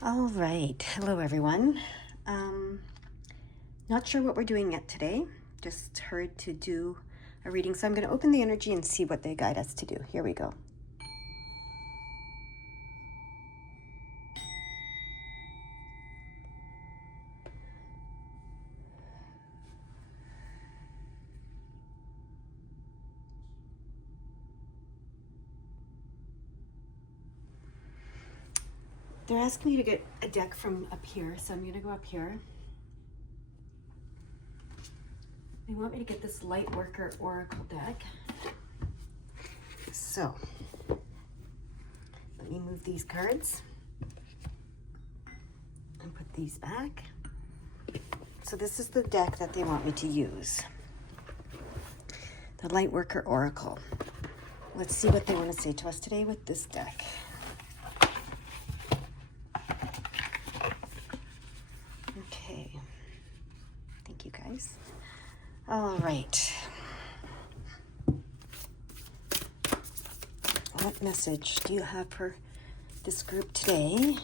All right. Hello, everyone. Not sure what we're doing yet today. Just heard to do a reading. So I'm going to open the energy and see what they guide us to do. Here we go. They're asking me to get a deck from up here. So I'm going to go up here. They want me to get this Light Worker Oracle deck. So let me move these cards and put these back. So this is the deck that they want me to use. The Light Worker Oracle. Let's see what they want to say to us today with this deck. Okay. Thank you, guys. All right. What message do you have for this group today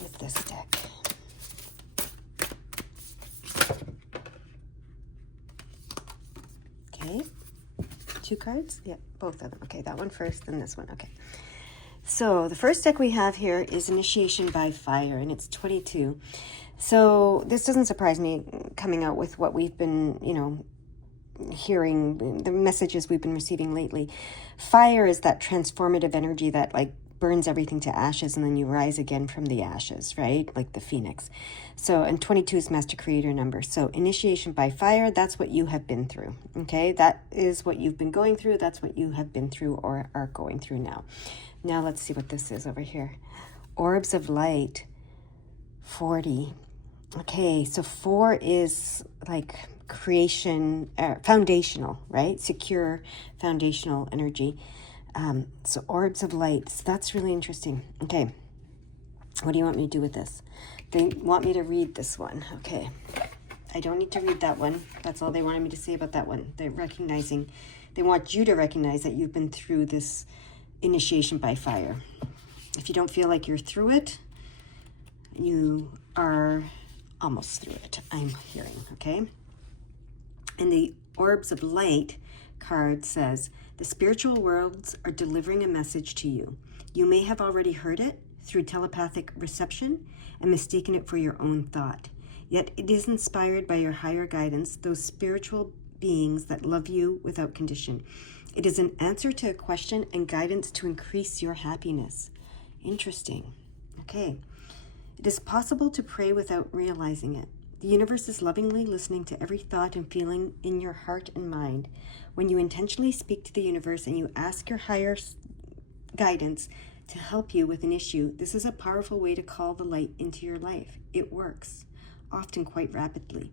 with this deck? Okay. 2 cards? Yeah, both of them. Okay, that one first, then this one. Okay. So the first deck we have here is Initiation by Fire, and it's 22. So this doesn't surprise me coming out with what we've been, hearing, the messages we've been receiving lately. Fire is that transformative energy that burns everything to ashes and then you rise again from the ashes, right? Like the phoenix. So, and 22 is master creator number. So initiation by fire, that's what you have been through. Okay. That is what you've been going through. That's what you have been through or are going through now. Now let's see what this is over here. Orbs of light, 40. Okay. So 4 is like creation, foundational, right? Secure foundational energy. So orbs of light, so that's really interesting. Okay, what do you want me to do with this? They want me to read this one. Okay, I don't need to read that one. That's all they wanted me to say about that one. They want you to recognize that you've been through this initiation by fire. If you don't feel like you're through it, you are almost through it, I'm hearing, okay? And the orbs of light card says, the spiritual worlds are delivering a message to you. You may have already heard it through telepathic reception and mistaken it for your own thought. Yet it is inspired by your higher guidance, those spiritual beings that love you without condition. It is an answer to a question and guidance to increase your happiness. Interesting. Okay. It is possible to pray without realizing it. The universe is lovingly listening to every thought and feeling in your heart and mind. When you intentionally speak to the universe and you ask your higher guidance to help you with an issue, this is a powerful way to call the light into your life. It works, often quite rapidly.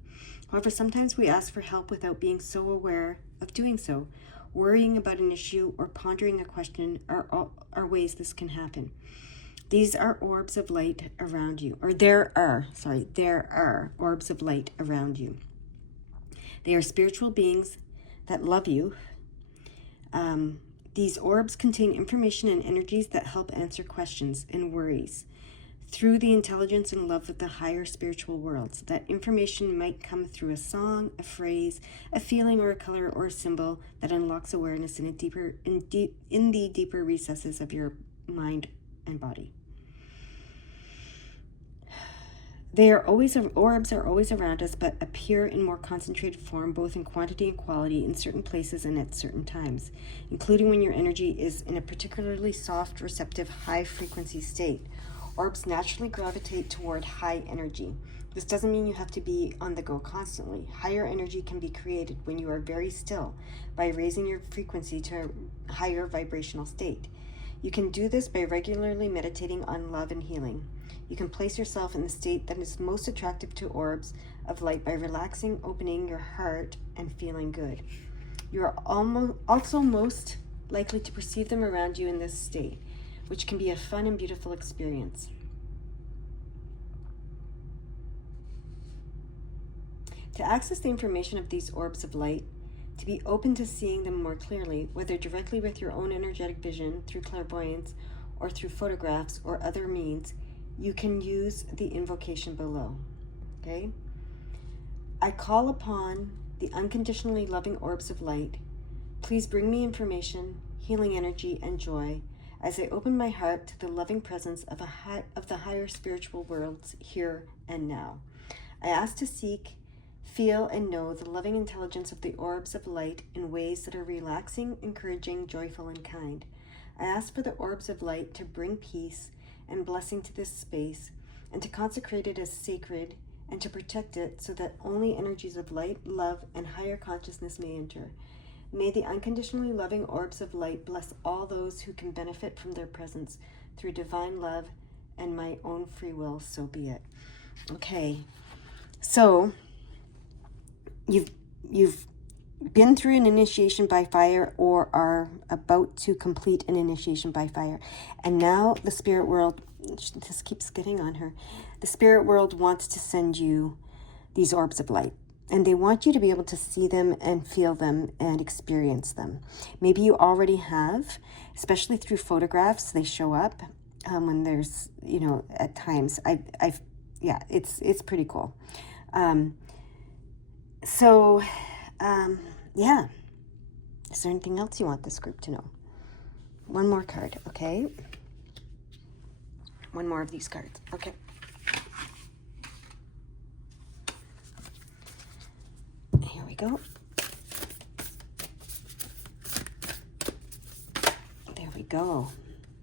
However, sometimes we ask for help without being so aware of doing so. Worrying about an issue or pondering a question are ways this can happen. These are orbs of light around you, or there are orbs of light around you. They are spiritual beings that love you. These orbs contain information and energies that help answer questions and worries through the intelligence and love of the higher spiritual worlds. That information might come through a song, a phrase, a feeling, or a color or a symbol that unlocks awareness in the deeper recesses of your mind and body. Orbs are always around us, but appear in more concentrated form, both in quantity and quality, in certain places and at certain times, including when your energy is in a particularly soft, receptive, high-frequency state. Orbs naturally gravitate toward high energy. This doesn't mean you have to be on the go constantly. Higher energy can be created when you are very still by raising your frequency to a higher vibrational state. You can do this by regularly meditating on love and healing. You can place yourself in the state that is most attractive to orbs of light by relaxing, opening your heart, and feeling good. You are also most likely to perceive them around you in this state, which can be a fun and beautiful experience. To access the information of these orbs of light, to be open to seeing them more clearly, whether directly with your own energetic vision through clairvoyance or through photographs or other means, you can use the invocation below. Okay? I call upon the unconditionally loving orbs of light. Please bring me information, healing energy, and joy as I open my heart to the loving presence of the higher spiritual worlds here and now. I ask to seek, feel, and know the loving intelligence of the orbs of light in ways that are relaxing, encouraging, joyful, and kind. I ask for the orbs of light to bring peace and blessing to this space, and to consecrate it as sacred, and to protect it so that only energies of light, love, and higher consciousness may enter. May the unconditionally loving orbs of light bless all those who can benefit from their presence through divine love and my own free will, so be it. Okay, so you've been through an initiation by fire or are about to complete an initiation by fire. And now the spirit world, this keeps getting on her, the spirit world wants to send you these orbs of light. And they want you to be able to see them and feel them and experience them. Maybe you already have, especially through photographs, they show up when there's, at times. It's pretty cool. Yeah. Is there anything else you want this group to know? One more card, okay? One more of these cards, okay. Here we go. There we go.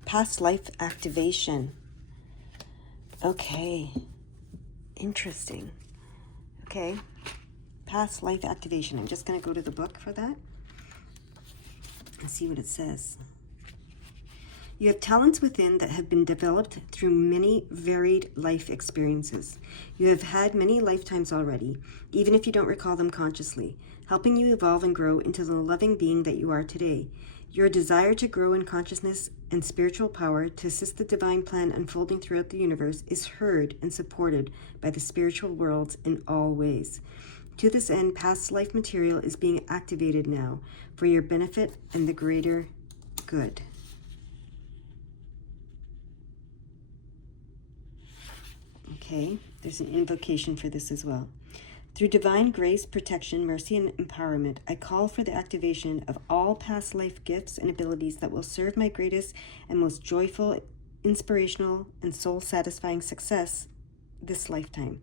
Past life activation. Okay. Interesting. Okay. Past life activation. I'm just going to go to the book for that and see what it says. You have talents within that have been developed through many varied life experiences. You have had many lifetimes already, even if you don't recall them consciously, helping you evolve and grow into the loving being that you are today. Your desire to grow in consciousness and spiritual power to assist the divine plan unfolding throughout the universe is heard and supported by the spiritual worlds in all ways. To this end, past life material is being activated now for your benefit and the greater good. Okay, there's an invocation for this as well. Through divine grace, protection, mercy, and empowerment, I call for the activation of all past life gifts and abilities that will serve my greatest and most joyful, inspirational, and soul-satisfying success this lifetime.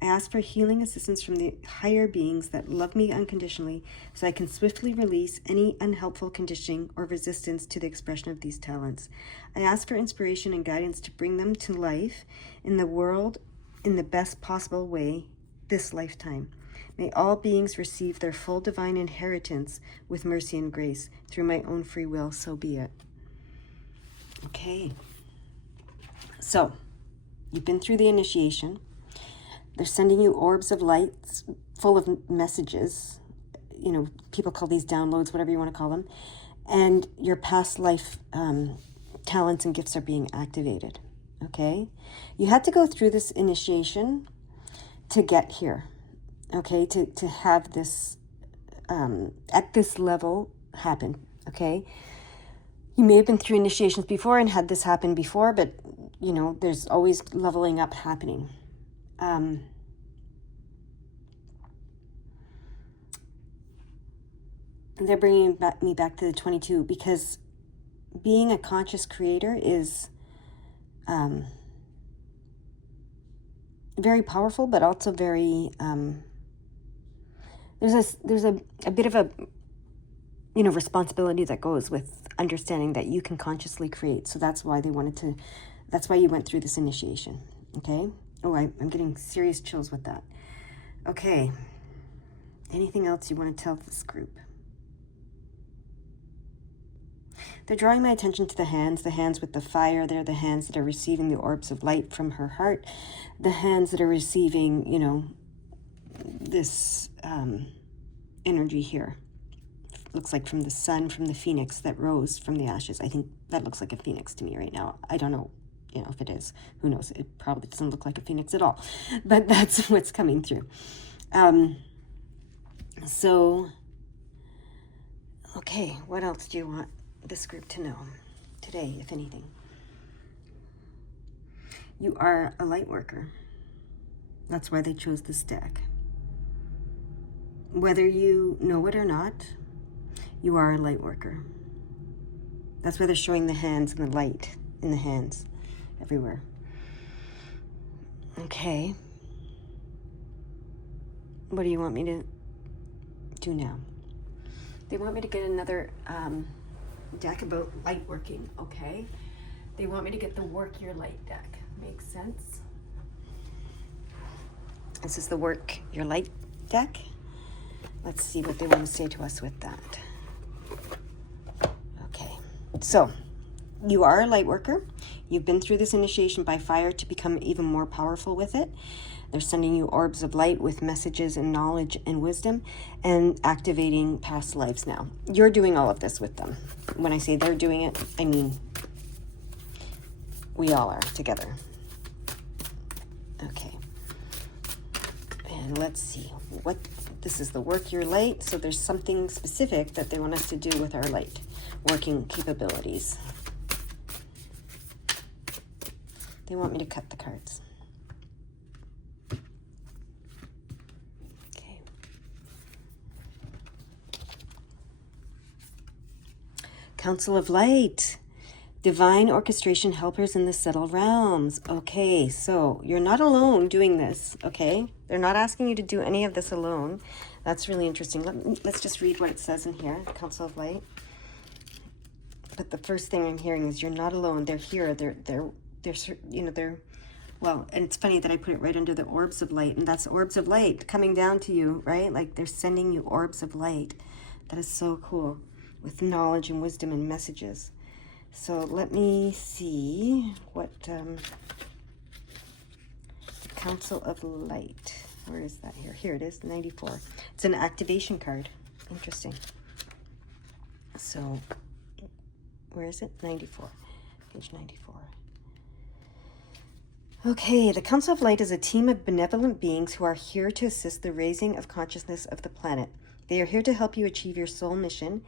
I ask for healing assistance from the higher beings that love me unconditionally so I can swiftly release any unhelpful conditioning or resistance to the expression of these talents. I ask for inspiration and guidance to bring them to life in the world in the best possible way this lifetime. May all beings receive their full divine inheritance with mercy and grace through my own free will, so be it. Okay. So, you've been through the initiation. They're sending you orbs of light full of messages. People call these downloads, whatever you want to call them. And your past life talents and gifts are being activated. Okay? You had to go through this initiation to get here. Okay? To have this, at this level, happen. Okay? You may have been through initiations before and had this happen before, but, there's always leveling up happening. They're bringing me back to the 22 because being a conscious creator is very powerful, but also very there's a bit of a responsibility that goes with understanding that you can consciously create. So that's why that's why you went through this initiation. Okay. Oh, I'm getting serious chills with that. Okay. Anything else you want to tell this group? They're drawing my attention to the hands with the fire. They're the hands that are receiving the orbs of light from her heart. The hands that are receiving, this energy here. Looks like from the sun, from the phoenix that rose from the ashes. I think that looks like a phoenix to me right now. I don't know, if it is. Who knows? It probably doesn't look like a phoenix at all. But that's what's coming through. Okay, what else do you want this group to know today, if anything? You are a light worker. That's why they chose this deck. Whether you know it or not, you are a light worker. That's why they're showing the hands and the light in the hands everywhere. Okay. What do you want me to do now? They want me to get another deck about light working, okay? They want me to get the Work Your Light deck. Makes sense? This is the Work Your Light deck. Let's see what they want to say to us with that. Okay, so you are a light worker. You've been through this initiation by fire to become even more powerful with it. They're sending you orbs of light with messages and knowledge and wisdom and activating past lives now. You're doing all of this with them. When I say they're doing it, I mean we all are together. Okay. And let's see what this is, the Work Your Light. So there's something specific that they want us to do with our light working capabilities. They want me to cut the cards. Okay. Council of Light. Divine orchestration helpers in the subtle realms. Okay, so you're not alone doing this, okay? They're not asking you to do any of this alone. That's really interesting. Let's just read what it says in here, Council of Light. But the first thing I'm hearing is you're not alone. They're here. They're well, and it's funny that I put it right under the orbs of light, and that's orbs of light coming down to you, right? Like they're sending you orbs of light. That is so cool, with knowledge and wisdom and messages. So let me see what Council of Light. Where is that here? Here it is, 94. It's an activation card. Interesting. So where is it? 94. Page 94. Okay, the Council of Light is a team of benevolent beings who are here to assist the raising of consciousness of the planet. They are here to help you achieve your soul mission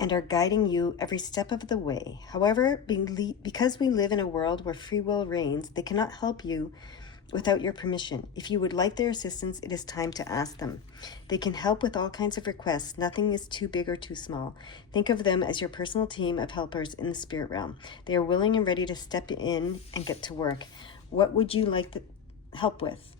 and are guiding you every step of the way. However, because we live in a world where free will reigns, they cannot help you without your permission. If you would like their assistance, it is time to ask them. They can help with all kinds of requests. Nothing is too big or too small. Think of them as your personal team of helpers in the spirit realm. They are willing and ready to step in and get to work. What would you like to help with?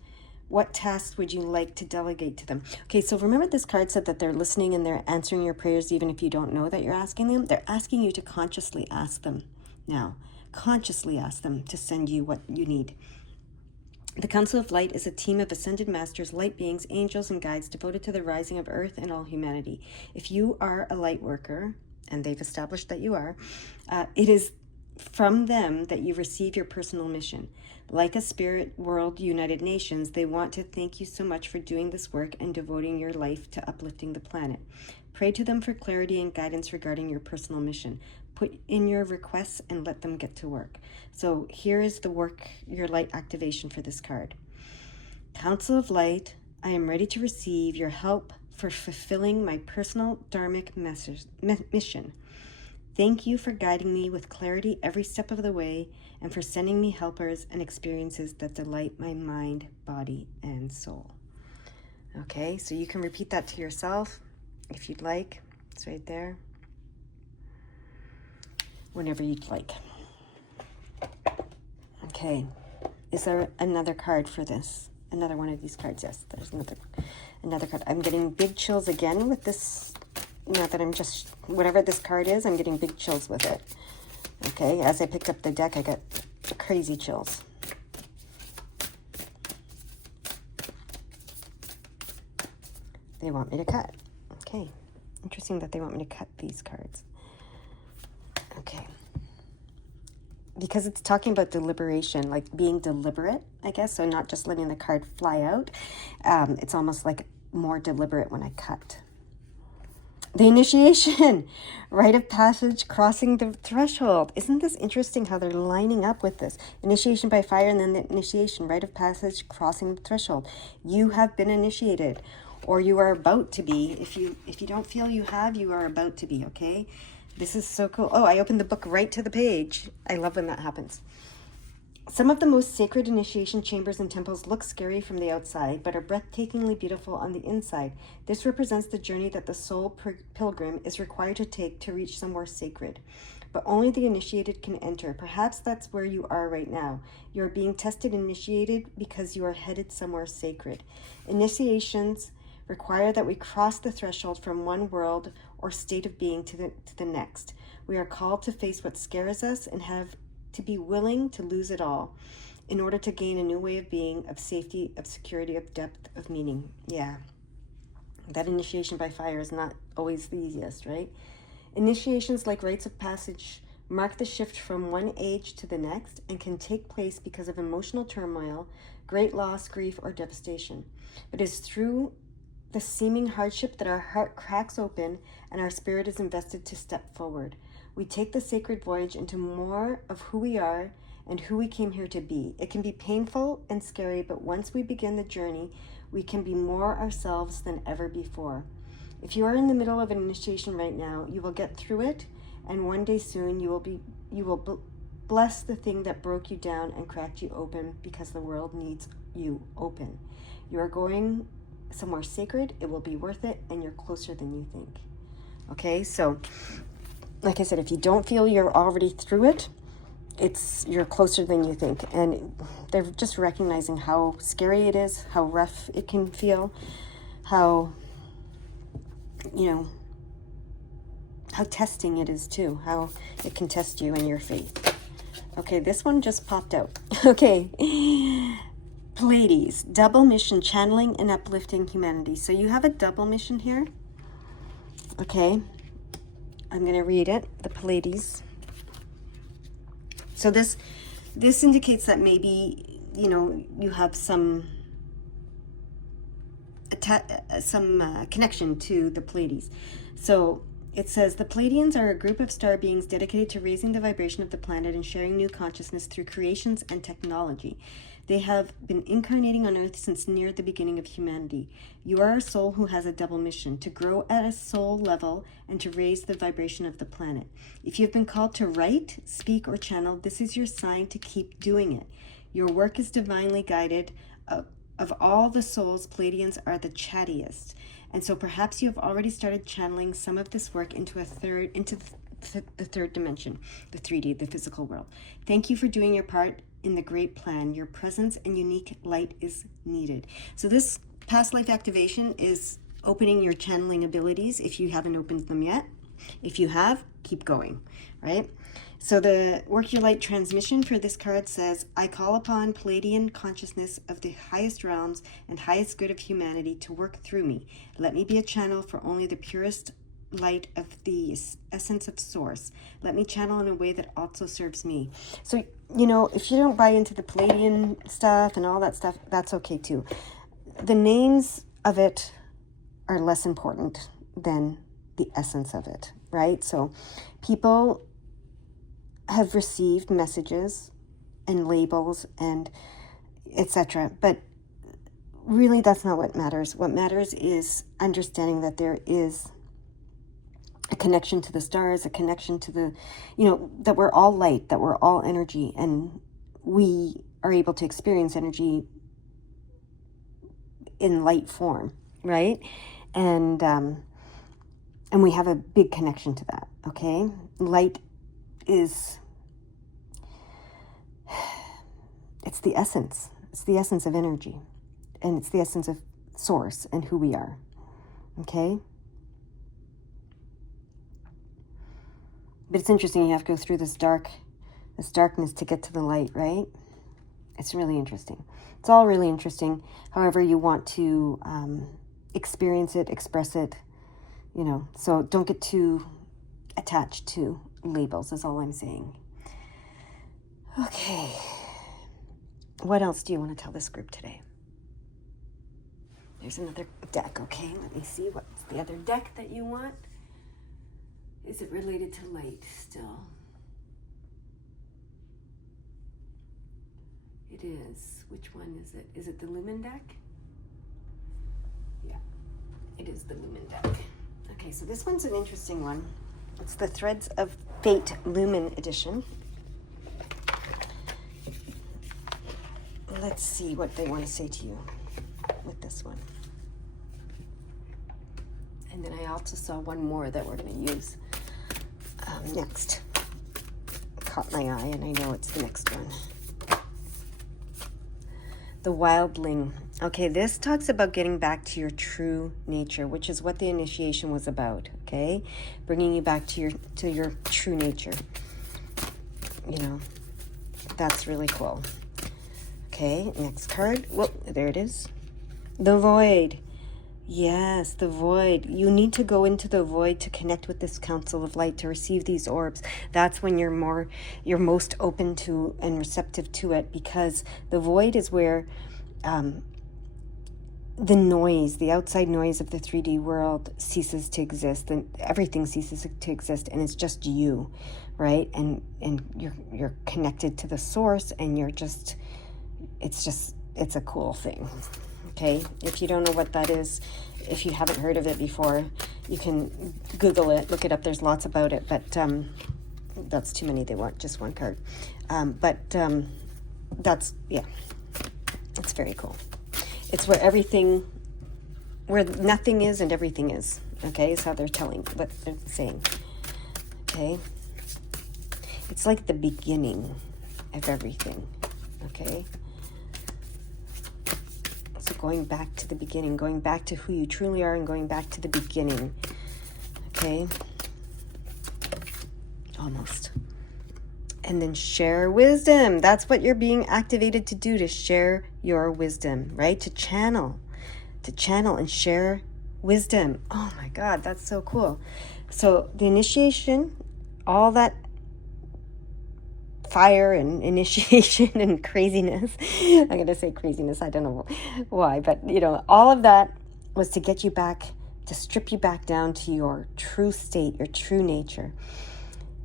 What tasks would you like to delegate to them? Okay, so remember this card said that they're listening and they're answering your prayers even if you don't know that you're asking them. They're asking you to consciously ask them now. Consciously ask them to send you what you need. The Council of Light is a team of ascended masters, light beings, angels, and guides devoted to the rising of Earth and all humanity. If you are a light worker, and they've established that you are, it is from them that you receive your personal mission. Like a spirit world United Nations, they want to thank you so much for doing this work and devoting your life to uplifting the planet. Pray to them for clarity and guidance regarding your personal mission. Put in your requests and let them get to work. So here is the Work Your Light activation for this card. Council of Light, I am ready to receive your help for fulfilling my personal dharmic mission. Thank you for guiding me with clarity every step of the way and for sending me helpers and experiences that delight my mind, body, and soul. Okay, so you can repeat that to yourself if you'd like. It's right there. Whenever you'd like. Okay, is there another card for this? Another one of these cards? Yes, there's another card. I'm getting big chills again with this. Not that I'm just, whatever this card is, I'm getting big chills with it. Okay, as I picked up the deck, I got crazy chills. They want me to cut. Okay, interesting that they want me to cut these cards. Okay. Because it's talking about deliberation, like being deliberate, I guess, so not just letting the card fly out. It's almost like more deliberate when I cut. The initiation, rite of passage, crossing the threshold. Isn't this interesting how they're lining up with this? Initiation by fire and then the initiation, rite of passage, crossing the threshold. You have been initiated, or you are about to be. If you don't feel you have, you are about to be, okay? This is so cool. Oh, I opened the book right to the page. I love when that happens. Some of the most sacred initiation chambers and temples look scary from the outside, but are breathtakingly beautiful on the inside. This represents the journey that the soul pilgrim is required to take to reach somewhere sacred. But only the initiated can enter. Perhaps that's where you are right now. You are being tested, initiated, because you are headed somewhere sacred. Initiations require that we cross the threshold from one world or state of being to the next. We are called to face what scares us and have to be willing to lose it all in order to gain a new way of being, of safety, of security, of depth, of meaning. Yeah, that initiation by fire is not always the easiest, right? Initiations, like rites of passage, mark the shift from one age to the next and can take place because of emotional turmoil, great loss, grief, or devastation. But it is through the seeming hardship that our heart cracks open and our spirit is invested to step forward. We take the sacred voyage into more of who we are and who we came here to be. It can be painful and scary, but once we begin the journey, we can be more ourselves than ever before. If you are in the middle of an initiation right now, you will get through it, and one day soon you will bless the thing that broke you down and cracked you open, because the world needs you open. You are going somewhere sacred. It will be worth it, and you're closer than you think. Okay, so like I said, if you don't feel you're already through it, you're closer than you think. And they're just recognizing how scary it is, how rough it can feel, how testing it is too, how it can test you in your faith. Okay, this one just popped out. Okay, Pleiades, double mission, channeling and uplifting humanity. So you have a double mission here. Okay, I'm going to read it, the Pleiades. So this indicates that maybe, you have some connection to the Pleiades. So it says, the Pleiadians are a group of star beings dedicated to raising the vibration of the planet and sharing new consciousness through creations and technology. They have been incarnating on Earth since near the beginning of humanity. You are a soul who has a double mission, to grow at a soul level and to raise the vibration of the planet. If you have been called to write, speak, or channel, this is your sign to keep doing it. Your work is divinely guided. Of all the souls, Pleiadians are the chattiest. And so perhaps you have already started channeling some of this work into the third dimension, the 3D, the physical world. Thank you for doing your part in the great plan. Your presence and unique light is needed. So this past life activation is opening your channeling abilities if you haven't opened them yet. If you have, keep going, right? So the Work Your Light transmission for this card says, I call upon Pleiadian consciousness of the highest realms and highest good of humanity to work through me. Let me be a channel for only the purest light of the essence of source. Let me channel in a way that also serves me. So, if you don't buy into the Pleiadian stuff and all that stuff, that's okay too. The names of it are less important than the essence of it, right? So people have received messages and labels and etc. But really, that's not what matters. What matters is understanding that there is a connection to the stars, a connection to the, that we're all light, that we're all energy, and we are able to experience energy in light form, right? And we have a big connection to that, okay? Light is, it's the essence. It's the essence of energy. And it's the essence of source and who we are, okay? But it's interesting, you have to go through this darkness to get to the light, right? It's really interesting. It's all really interesting. However you want to experience it, express it, so don't get too attached to labels, is all I'm saying. Okay. What else do you want to tell this group today? There's another deck, okay? Let me see, what's the other deck that you want? Is it related to light still? It is. Which one is it? Is it the Lumen deck? Yeah, it is the Lumen deck. Okay, so this one's an interesting one. It's the Threads of Fate Lumen edition. Let's see what they want to say to you with this one. And then I also saw one more that we're going to use next. Caught my eye, and I know it's the next one. The wildling. Okay, this talks about getting back to your true nature, which is what the initiation was about, okay? Bringing you back to your true nature. You know, that's really cool. Okay, next card. Whoa, there it is. The void. Yes, the void. You need to go into the void to connect with this council of light, to receive these orbs. That's when you're most open to and receptive to it, because the void is where the noise, the outside noise of the 3D world ceases to exist, and everything ceases to exist, and it's just you, right? And you're connected to the source, and it's a cool thing. Okay, if you don't know what that is, if you haven't heard of it before, you can Google it, look it up. There's lots about it, but that's too many. They want just one card. That's, yeah, it's very cool. It's where nothing is and everything is. Okay, is how they're what they're saying. Okay, it's like the beginning of everything. Okay. Going back to the beginning, going back to who you truly are, and going back to the beginning. Okay, almost. And then share wisdom. That's what you're being activated to do, to share your wisdom, right? To channel and share wisdom. Oh my God, that's so cool. So the initiation, all that fire and initiation and craziness. I'm going to say craziness. I don't know why, but all of that was to get you back, to strip you back down to your true state, your true nature.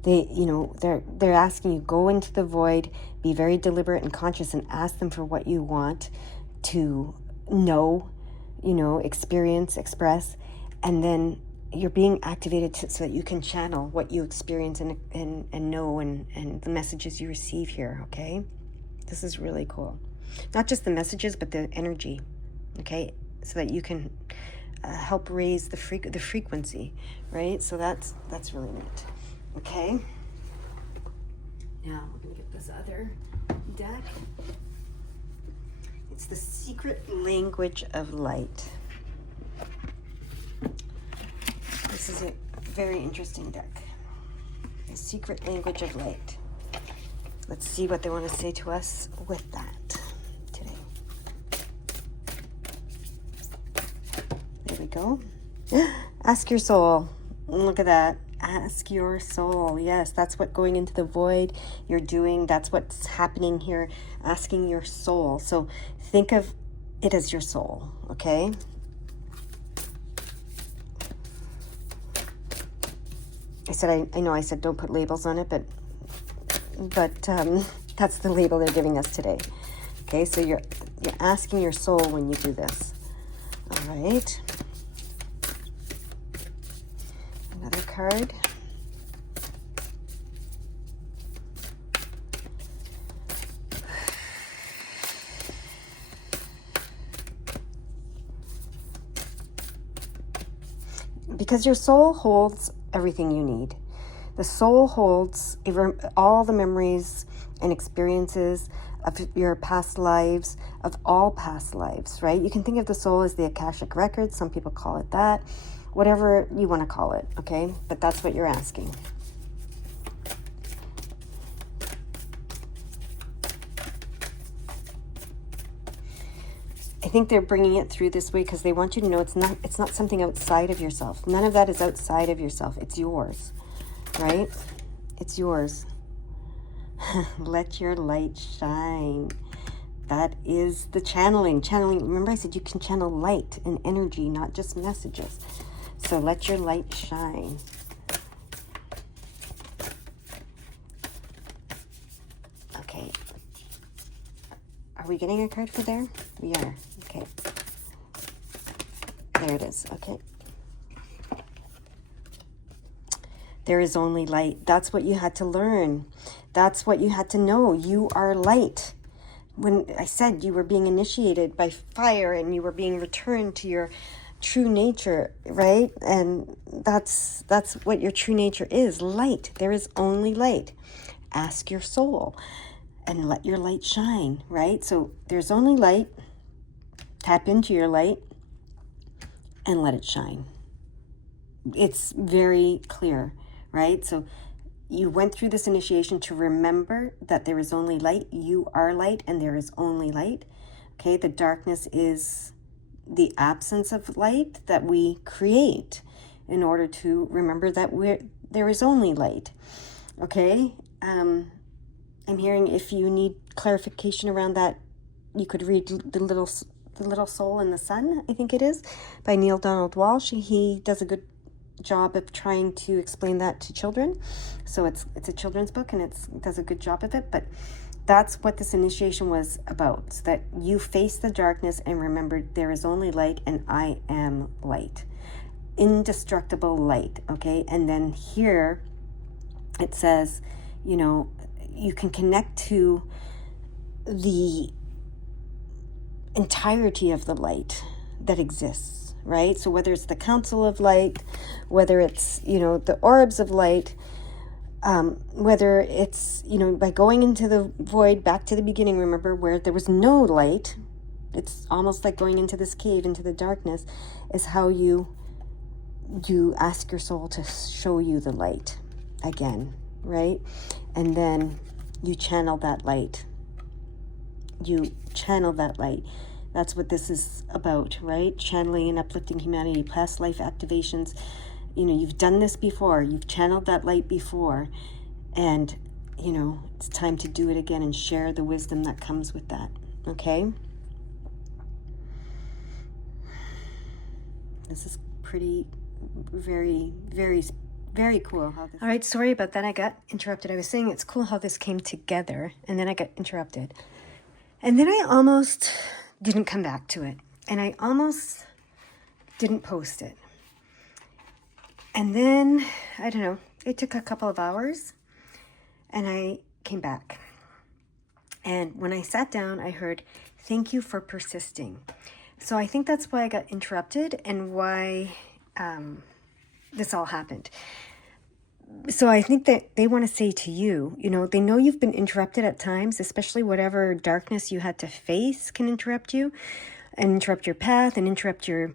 They're asking you, go into the void, be very deliberate and conscious, and ask them for what you want to know, experience, express, and then you're being activated so that you can channel what you experience and know and the messages you receive here, okay? This is really cool. Not just the messages, but the energy, okay? So that you can help raise the frequency, right? So that's really neat, okay? Now we're going to get this other deck. It's the secret language of light. This is a very interesting deck. The secret language of light. Let's see what they want to say to us with that today. There we go. Ask your soul. Look at that. Ask your soul. Yes, that's what going into the void you're doing. That's what's happening here. Asking your soul. So think of it as your soul, okay? I said don't put labels on it, but that's the label they're giving us today. Okay, so you're asking your soul when you do this. All right. Another card. Because your soul holds everything you need. The soul holds all the memories and experiences of your past lives, of all past lives, right? You can think of the soul as the Akashic record. Some people call it that. Whatever you want to call it, okay? But that's what you're asking. I think they're bringing it through this way because they want you to know it's not something outside of yourself. None of that is outside of yourself. It's yours, right? It's yours. Let your light shine. That is the channeling. Remember I said you can channel light and energy, not just messages. So let your light shine. Okay. Are we getting a card for there? We are. Okay. There it is. Okay. There is only light. That's what you had to learn. That's what you had to know. You are light. when I said you were being initiated by fire and you were being returned to your true nature, right? And that's what your true nature is, light. There is only light. Ask your soul and let your light shine, right? So there's only light. Tap into your light and let it shine. It's very clear, right? So you went through this initiation to remember that there is only light. You are light and there is only light. Okay, the darkness is the absence of light that we create in order to remember that there is only light. Okay, I'm hearing if you need clarification around that, you could read the little soul in the sun, I think it is, by Neil Donald Walsh. He does a good job of trying to explain that to children. So it's a children's book and it does a good job of it. But that's what this initiation was about, so that you face the darkness and remembered there is only light and I am light. Indestructible light, okay? And then here it says, you can connect to the entirety of the light that exists, right? So whether it's the council of light, whether it's, the orbs of light, whether it's, by going into the void, back to the beginning, remember, where there was no light, it's almost like going into this cave, into the darkness, is how you ask your soul to show you the light again, right? And then you channel that light. That's what this is about, right? Channeling and uplifting humanity, past life activations. You've done this before. You've channeled that light before. And, it's time to do it again and share the wisdom that comes with that, okay? This is pretty, very, very, very cool. All right, sorry about that. I got interrupted. I was saying it's cool how this came together, and then I got interrupted. And then I almost didn't come back to it. And I almost didn't post it. And then, I don't know, it took a couple of hours and I came back. And when I sat down, I heard, "Thank you for persisting." So I think that's why I got interrupted and why this all happened. So I think that they want to say to you, they know you've been interrupted at times, especially whatever darkness you had to face can interrupt you and interrupt your path and interrupt your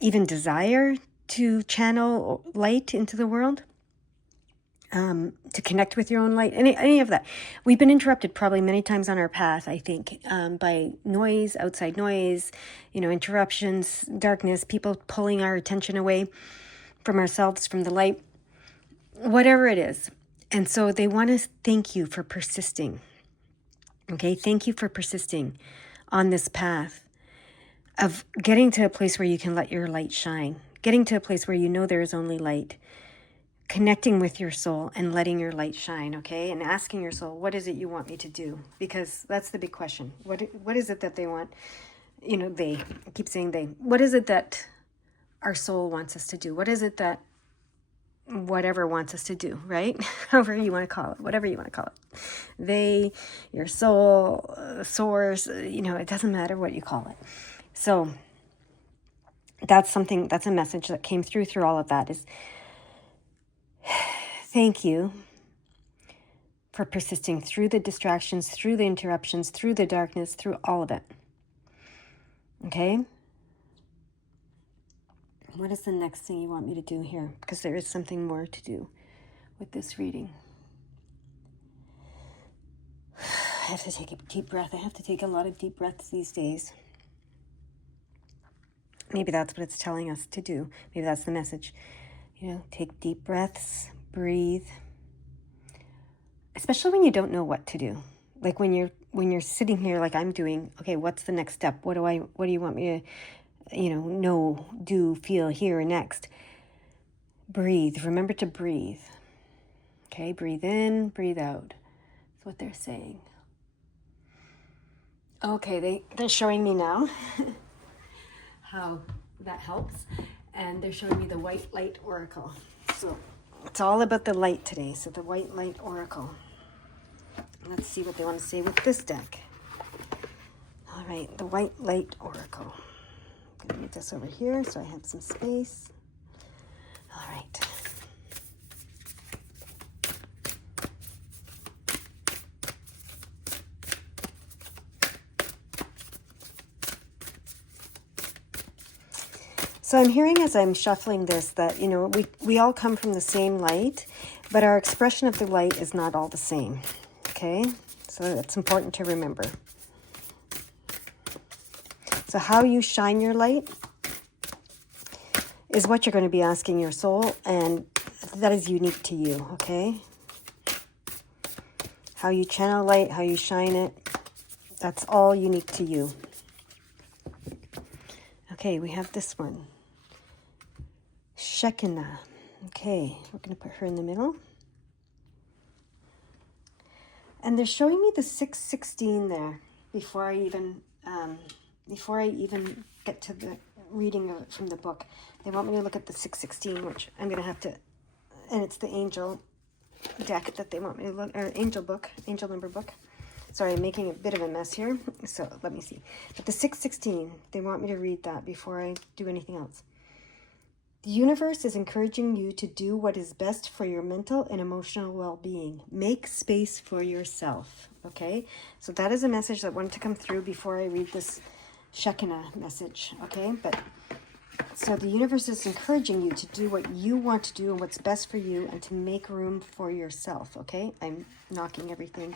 even desire to channel light into the world, to connect with your own light, any of that. We've been interrupted probably many times on our path, I think, by noise, outside noise, interruptions, darkness, people pulling our attention away from ourselves, from the light, whatever it is. And so they want to thank you for persisting. Okay, thank you for persisting on this path of getting to a place where you can let your light shine, getting to a place where there is only light, connecting with your soul and letting your light shine, okay? And asking your soul, what is it you want me to do? Because that's the big question. What is it that they want? I keep saying they. What is it that our soul wants us to do? What is it that whatever wants us to do, right? However you want to call it, whatever you want to call it. They, your soul, source, it doesn't matter what you call it. So that's a message that came through all of that is, thank you for persisting through the distractions, through the interruptions, through the darkness, through all of it. Okay? What is the next thing you want me to do here? Because there is something more to do with this reading. I have to take a deep breath. I have to take a lot of deep breaths these days. Maybe that's what it's telling us to do. Maybe that's the message. Take deep breaths, breathe. Especially when you don't know what to do. Like when you're sitting here like I'm doing, okay, what's the next step? What do you want me to know, do, feel, hear next? Breathe. Remember to breathe. Okay, breathe in, breathe out. That's what they're saying. Okay, they're showing me now how that helps. And they're showing me the white light oracle. So it's all about the light today. So the white light oracle. Let's see what they want to say with this deck. All right, the White Light Oracle. I'm going to move this over here so I have some space. All right. So I'm hearing as I'm shuffling this that, you know, we all come from the same light, but our expression of the light is not all the same, okay? So that's important to remember. So how you shine your light is what you're going to be asking your soul, and that is unique to you, okay? How you channel light, how you shine it, that's all unique to you. Okay, we have this one. Shekinah. Okay, we're going to put her in the middle. And they're showing me the 616 there before I even get to the reading of it from the book. They want me to look at the 616, which I'm going to have to, and it's the angel deck that they want me to look, or angel number book. Sorry, I'm making a bit of a mess here, so let me see. But the 616, they want me to read that before I do anything else. The universe is encouraging you to do what is best for your mental and emotional well-being. Make space for yourself, okay? So that is a message that wanted to come through before I read this Shekinah message, okay? But so the universe is encouraging you to do what you want to do and what's best for you and to make room for yourself, okay? I'm knocking everything.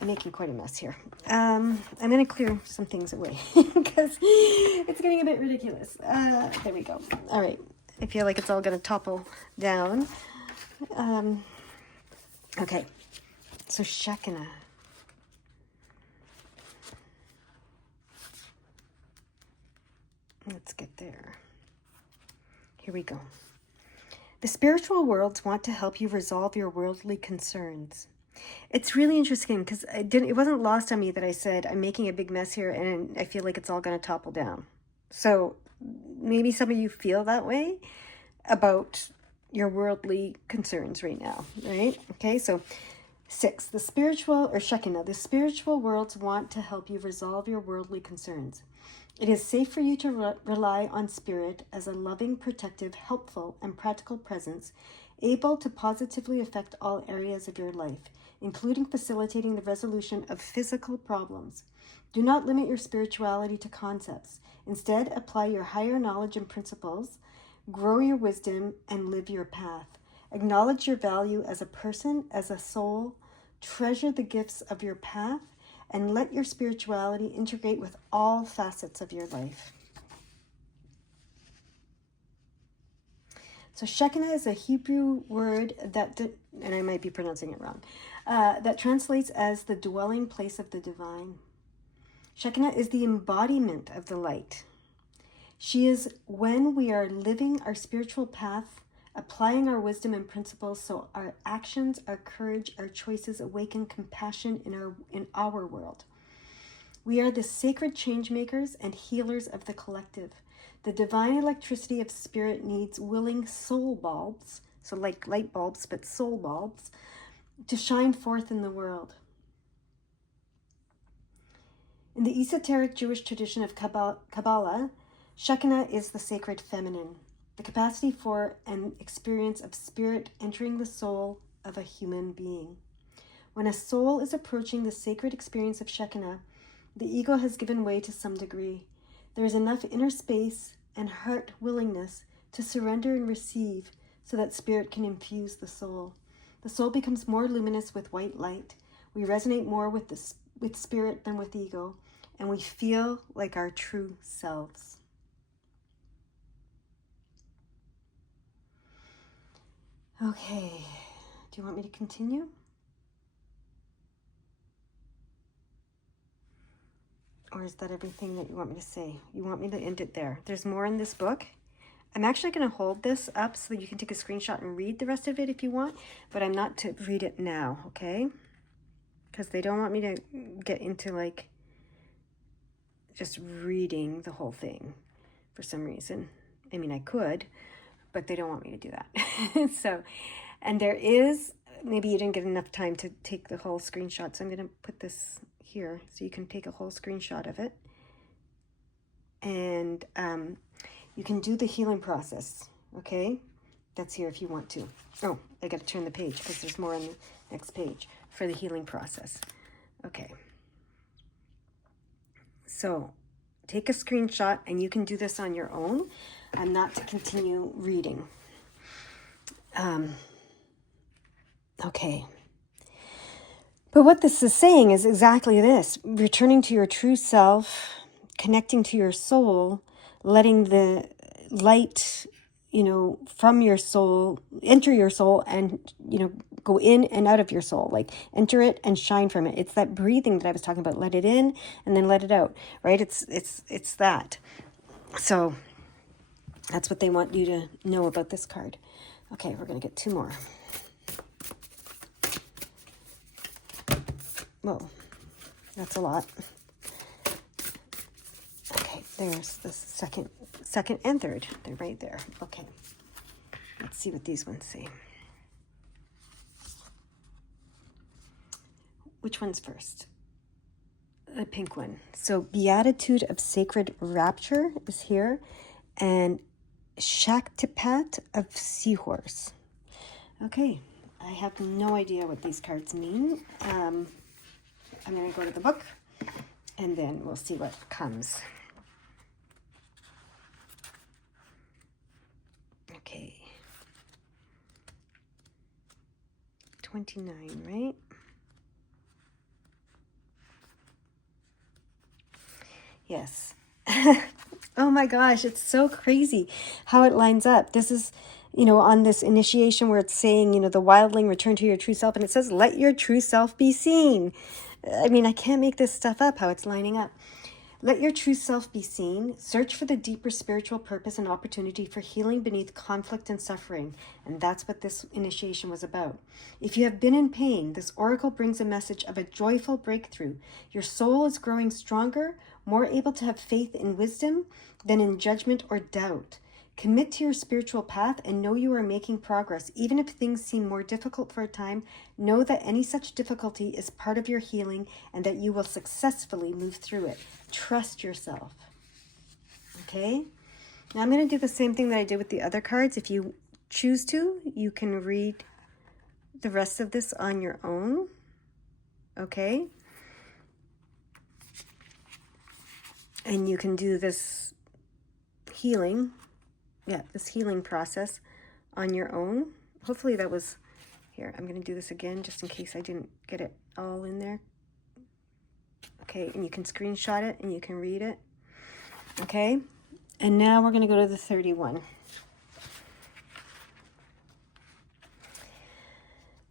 I'm making quite a mess here. I'm going to clear some things away because it's getting a bit ridiculous. There we go. All right. I feel like it's all going to topple down. Okay. So Shekinah. Let's get there. Here we go. The spiritual worlds want to help you resolve your worldly concerns. It's really interesting because it wasn't lost on me that I said I'm making a big mess here and I feel like it's all going to topple down. So maybe some of you feel that way about your worldly concerns right now, right? Okay, so 6, the spiritual, or Shekinah, the spiritual worlds want to help you resolve your worldly concerns. It is safe for you to rely on spirit as a loving, protective, helpful, and practical presence, able to positively affect all areas of your life, including facilitating the resolution of physical problems. Do not limit your spirituality to concepts. Instead, apply your higher knowledge and principles, grow your wisdom, and live your path. Acknowledge your value as a person, as a soul, treasure the gifts of your path, and let your spirituality integrate with all facets of your life. So Shekinah is a Hebrew word that, and I might be pronouncing it wrong, that translates as the dwelling place of the divine. Shekinah is the embodiment of the light. She is when we are living our spiritual path, applying our wisdom and principles so our actions, our courage, our choices awaken compassion in our world. We are the sacred change makers and healers of the collective. The divine electricity of spirit needs willing soul bulbs, so like light bulbs, but soul bulbs, to shine forth in the world. In the esoteric Jewish tradition of Kabbalah, Shekinah is the sacred feminine, the capacity for an experience of spirit entering the soul of a human being. When a soul is approaching the sacred experience of Shekinah, the ego has given way to some degree. There is enough inner space and heart willingness to surrender and receive so that spirit can infuse the soul. The soul becomes more luminous with white light. We resonate more with spirit than with ego, and we feel like our true selves. Okay, do you want me to continue? Or is that everything that you want me to say? You want me to end it there? There's more in this book. I'm actually going to hold this up so that you can take a screenshot and read the rest of it if you want, but I'm not to read it now, okay? Because they don't want me to get into like just reading the whole thing for some reason. I mean, I could, but they don't want me to do that. So, and there is maybe you didn't get enough time to take the whole screenshot, so I'm going to put this here so you can take a whole screenshot of it. And you can do the healing process, okay? That's here if you want to. Oh, I got to turn the page because there's more on the next page for the healing process. Okay. So take a screenshot, and you can do this on your own. I'm not to continue reading. Okay. But what this is saying is exactly this: returning to your true self, connecting to your soul, letting the light, from your soul, enter your soul and, go in and out of your soul, like enter it and shine from it. It's that breathing that I was talking about. Let it in and then let it out, right? It's that. So that's what they want you to know about this card. Okay, we're going to get 2 more. Whoa, that's a lot. Okay, there's the second and third. They're right there. Okay, let's see what these ones say. Which one's first? The pink one. So Beatitude of Sacred Rapture is here, and Shaktipat of Seahorse. Okay, I have no idea what these cards mean. I'm going to go to the book, and then we'll see what comes. Okay. 29, right? Yes. Oh my gosh, it's so crazy how it lines up. This is, on this initiation where it's saying, the wildling, return to your true self, and it says, let your true self be seen. I mean, I can't make this stuff up, how it's lining up. Let your true self be seen. Search for the deeper spiritual purpose and opportunity for healing beneath conflict and suffering. And that's what this initiation was about. If you have been in pain, this oracle brings a message of a joyful breakthrough. Your soul is growing stronger, more able to have faith in wisdom than in judgment or doubt. Commit to your spiritual path and know you are making progress. Even if things seem more difficult for a time, know that any such difficulty is part of your healing and that you will successfully move through it. Trust yourself. Okay? Now I'm going to do the same thing that I did with the other cards. If you choose to, you can read the rest of this on your own. Okay? And you can do this healing process on your own. Hopefully that was here. I'm going to do this again just in case I didn't get it all in there. Okay, and you can screenshot it and you can read it. Okay, and now we're going to go to the 31.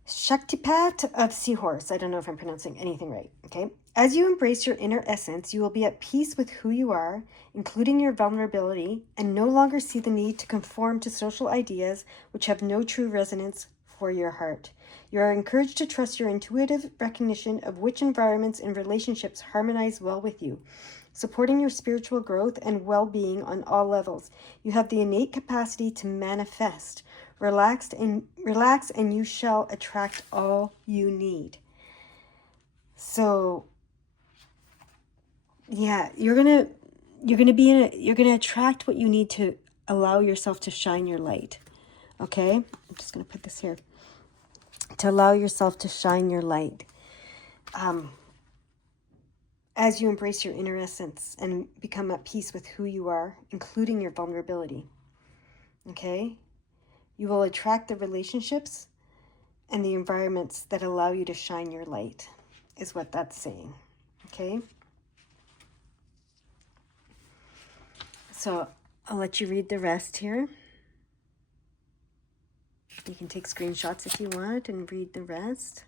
Shaktipat of Seahorse. I don't know if I'm pronouncing anything right. Okay. As you embrace your inner essence, you will be at peace with who you are, including your vulnerability, and no longer see the need to conform to social ideas which have no true resonance for your heart. You are encouraged to trust your intuitive recognition of which environments and relationships harmonize well with you, supporting your spiritual growth and well-being on all levels. You have the innate capacity to manifest. Relax and you shall attract all you need. So yeah, you're gonna attract what you need to allow yourself to shine your light. Okay, I'm just gonna put this here. To allow yourself to shine your light. As you embrace your inner essence and become at peace with who you are, including your vulnerability. Okay? You will attract the relationships and the environments that allow you to shine your light, is what that's saying. Okay? So I'll let you read the rest here. You can take screenshots if you want and read the rest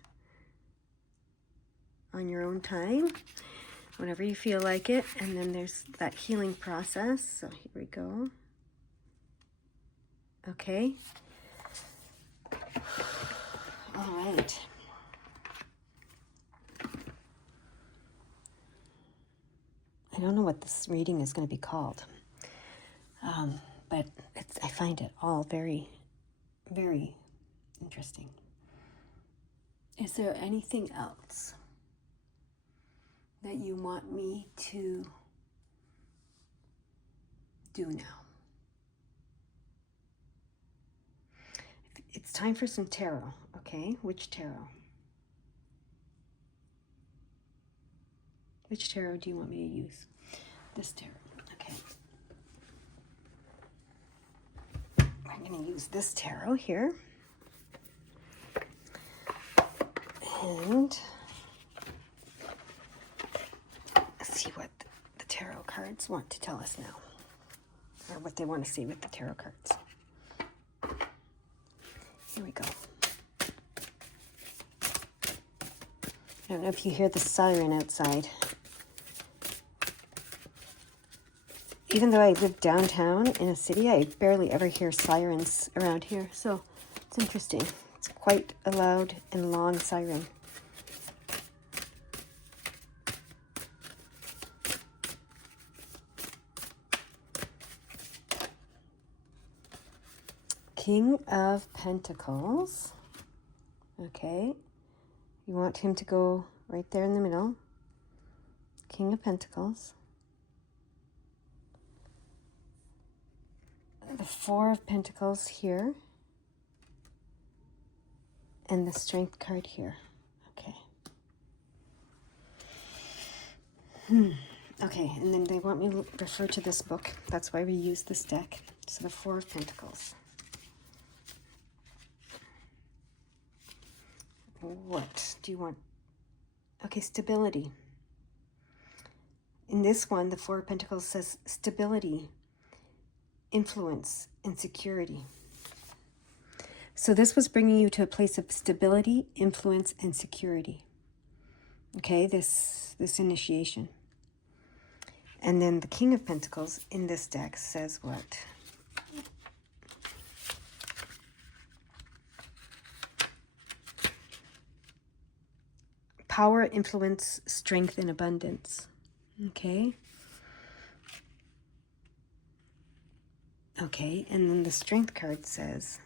on your own time, whenever you feel like it. And then there's that healing process. So here we go. Okay. All right. I don't know what this reading is going to be called, but I find it all very, very interesting. Is there anything else that you want me to do now? It's time for some tarot, okay? Which tarot? Which tarot do you want me to use? This tarot, okay. I'm going to use this tarot here. And let's see what the tarot cards want to tell us now, or what they want to see with the tarot cards. Here we go. I don't know if you hear the siren outside. Even though I live downtown in a city, I barely ever hear sirens around here, so it's interesting. It's quite a loud and long siren. King of Pentacles. Okay. You want him to go right there in the middle. King of Pentacles. The Four of Pentacles here. And the Strength card here. Okay. Okay, and then they want me to refer to this book. That's why we use this deck. So the Four of Pentacles. What do you want? Okay, stability. In this one, the Four of Pentacles says stability, influence, and security. So this was bringing you to a place of stability, influence, and security. Okay, this initiation. And then the King of Pentacles in this deck says what? Power, influence, strength, and abundance. Okay. Okay, and then the Strength card says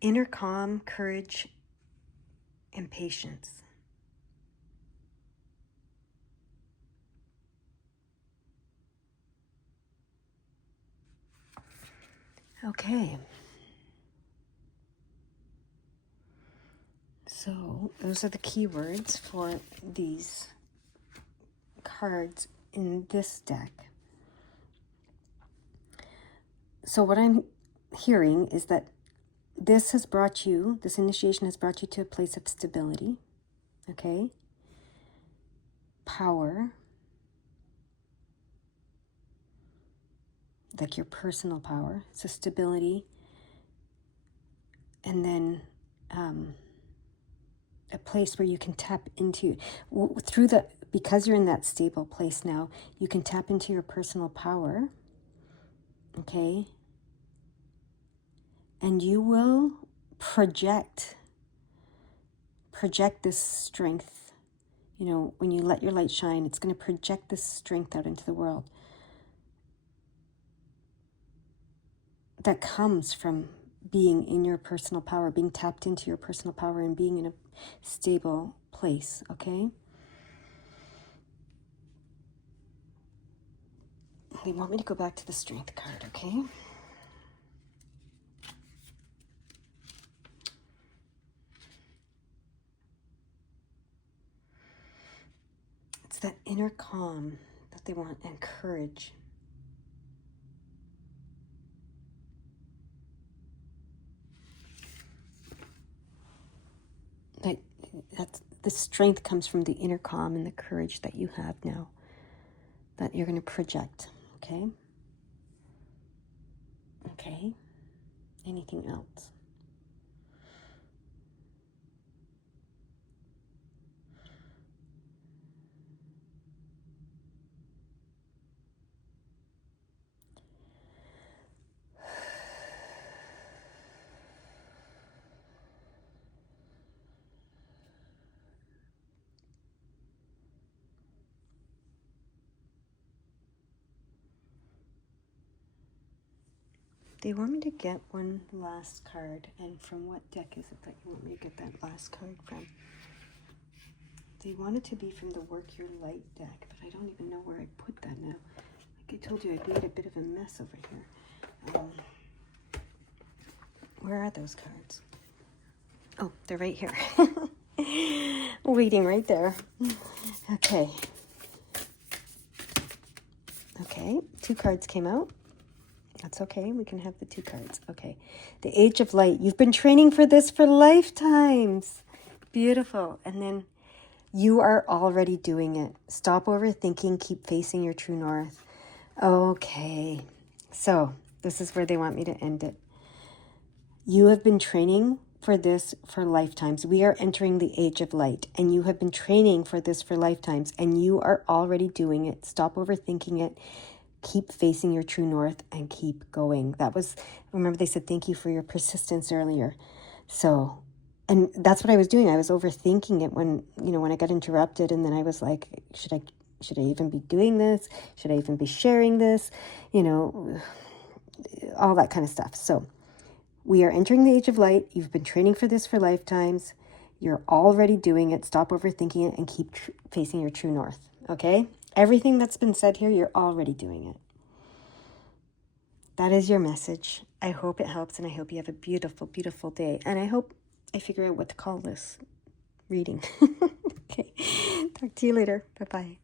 inner calm, courage, and patience. Okay. So those are the keywords for these cards in this deck. So what I'm hearing is that this initiation has brought you to a place of stability, okay? Power, like your personal power. So stability, and then a place where you can tap into, because you're in that stable place now, you can tap into your personal power, okay? And you will project this strength. You know, when you let your light shine, it's going to project this strength out into the world that comes from being in your personal power, being tapped into your personal power, and being in a stable place, okay? They want me to go back to the Strength card, okay? It's that inner calm that they want, and courage. The strength comes from the inner calm and the courage that you have now, that you're going to project, okay? Okay. Anything else? They want me to get one last card. And from what deck is it that you want me to get that last card from? They want it to be from the Work Your Light deck, but I don't even know where I put that now. Like I told you, I made a bit of a mess over here. Where are those cards? Oh, they're right here. Waiting right there. Okay. Okay, 2 cards came out. That's okay, we can have the 2 cards. Okay, the Age of Light. You've been training for this for lifetimes. Beautiful. And then you are already doing it. Stop overthinking, keep facing your true north. Okay, so this is where they want me to end it. You have been training for this for lifetimes. We are entering the Age of Light, and you have been training for this for lifetimes, and you are already doing it. Stop overthinking it. Keep facing your true north and keep going. That was, remember they said thank you for your persistence earlier. So, and that's what I was doing. I was overthinking it when, when I got interrupted, and then I was like, should I even be doing this? Should I even be sharing this? All that kind of stuff. So we are entering the Age of Light. You've been training for this for lifetimes. You're already doing it. Stop overthinking it and keep facing your true north. Okay? Everything that's been said here, you're already doing it. That is your message. I hope it helps, and I hope you have a beautiful, beautiful day. And I hope I figure out what to call this reading. Okay. Talk to you later. Bye-bye.